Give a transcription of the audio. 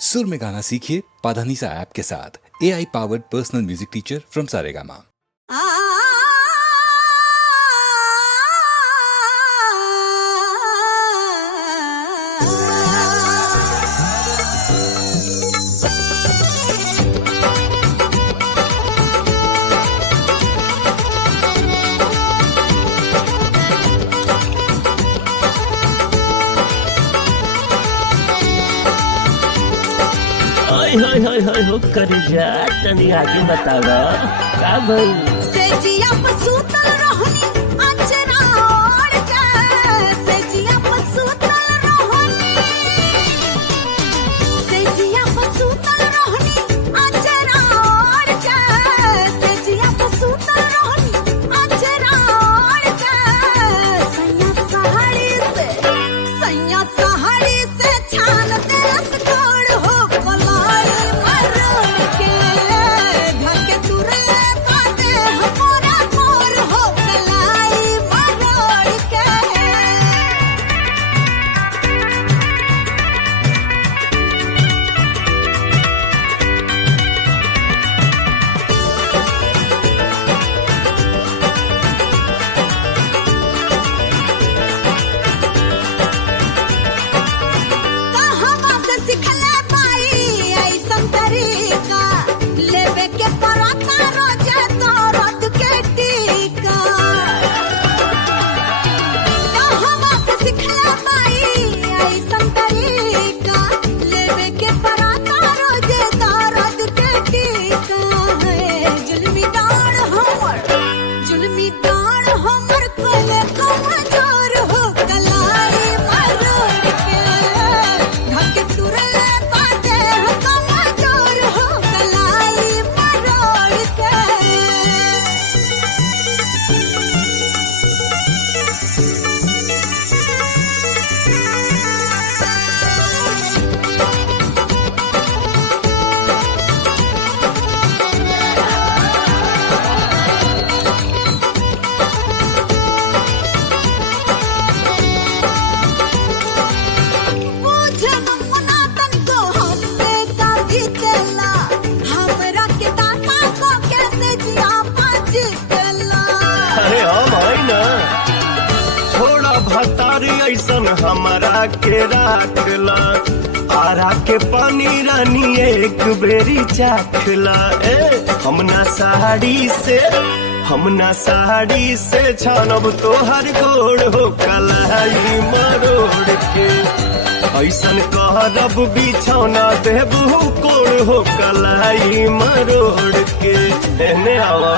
सुर में गाना सीखिए पाधानीसा ऐप के साथ। AI powered personal music teacher from Saregama. हाय हाय हाय हो कर जा तनी आगे बतावा का भई सेजिया पसूतल रहनी अचरा ओढ़ के सेजिया पसूतल रहनी अचरा ओढ़ के सेजिया पसूतल रहनी अचरा ओढ़ के सैया साड़ी से छान दे रसगोड़ हो कलाई मरोड़ के ढके तुरे बाते हमारा मोर हो कलाई मरोड़ के। कहवा से सिखले बाई ऐसन तरीका लेवे के पराता रोजे तो रद के टीका। कहवा से सिखले बाई ऐसन तरीका लेवे के पराता रोजे तो रद के टीका। है जुल्मी डाढ़ हमर कोले कमजोर हो कलाई मरोड़ के ढके तुरे बाते कमजोर हो कलाई मरोड़ के। बुझन मुना तनिको हमसे का जीतेला हमरा के दाता को कैसे जिया पाजितेला। अरे हम है ना थोड़ा भतारी ऐसन हमारा के राखला आरा के पानी रानी एक बेरी चाखला ए हमना साड़ी से छानब तोहर गोड़ हो कलाई मरोड़ के ऐसन कहरब बिछौना देबू कोड़ हो कलाई मरोड़ के एने आवा।